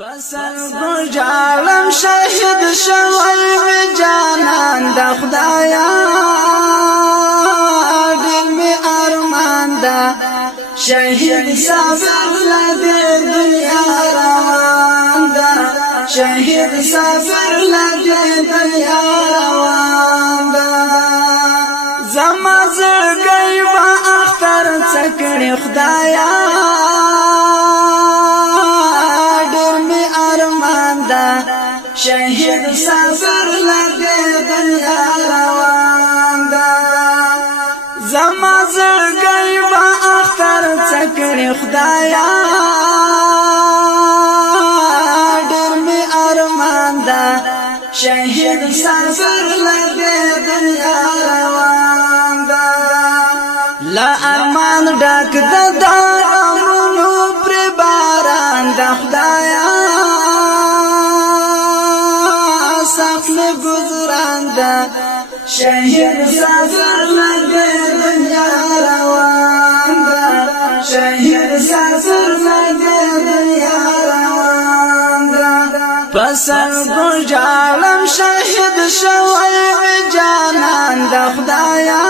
پسر گجالم شهید شوی می جانان د خدایا دل می ارمان دا شهید سافر لدی دنیا روان دا شهید سافر لدی دنیا روان دا زما زړګی با اختر څکړي خدایا شهید سافر لدی دنیا روان دا زما زړګی با اختر څکړي خدایا ډېر می ارمان دا شهید سافر لدی دنیا روان دا لا ارمان ډک د دارونو پر باران د خدایا گزران دا شهید سافر لدی دنیا روان دا شهید سافر لدی دنیا روان دا پسر گجالم شهید شوی می جانان دا خدایا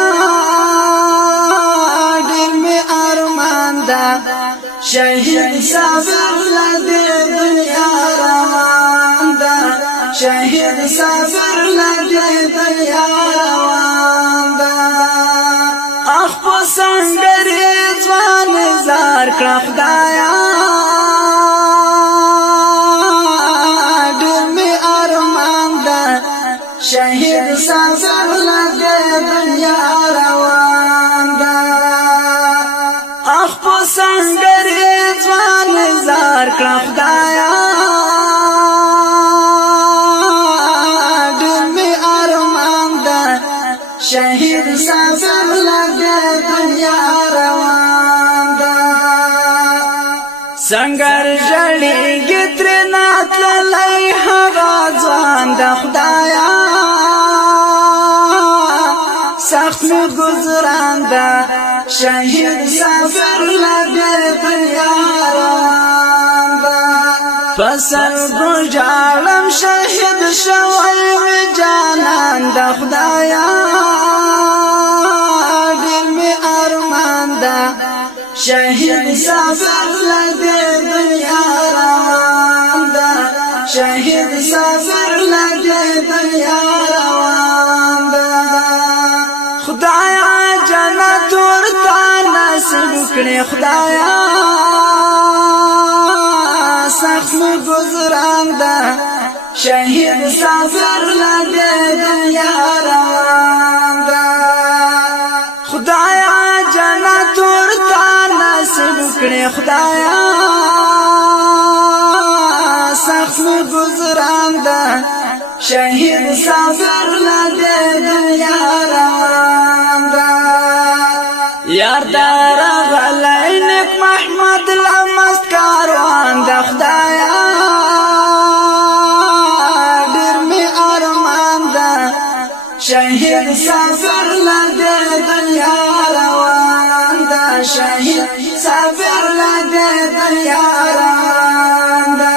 ډېر می ارمان دا شهید سافر لدی دنیا روان دا شهید سافر لدی دنیا روان دا اخ په سنگری ځوان زار کړه خدایا ډېر می ارمان دا شهید سافر لدی دنیا روان دا اخ په سنگری ځوان زار کړه خدایا شهید سافر لدی دنیا روان دا سنگر جړیږي ترنا تللی هغه ځوان د خدایا سخت می گزران دا شهید سافر لدی دنیا روان دا پسر گجالم شهید شوی می جانان د خدایا شهید سافر لدی دنیا روان دا شهید سافر لدی دنیا روان دا خدایا جنت ورته نصیب کړي خدایا سخت می گزران دا شهید سافر لدی دنیا روان دا خدایا جنت کړي خدایا سخت می گزران دا شهید سافر لدی دنیا روان دا یار دار غلی نک محمد لمست کاروان دا خدایا ډېر می ارمان دا شهید سافر لدی دنیا روان دا شهید سافر لدی دنیا روان دا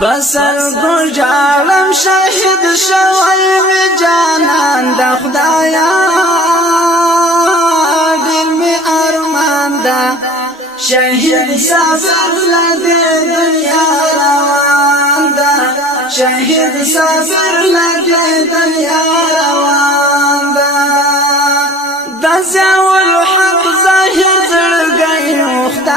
پسر گجالم شهید شوی می جانان د خدایا ډېر می ارمان دا شهید سافر لدی دنیا روان دا شهید سافر لدی دنیا روان دا د ضیاء الحق ظاهر زړګی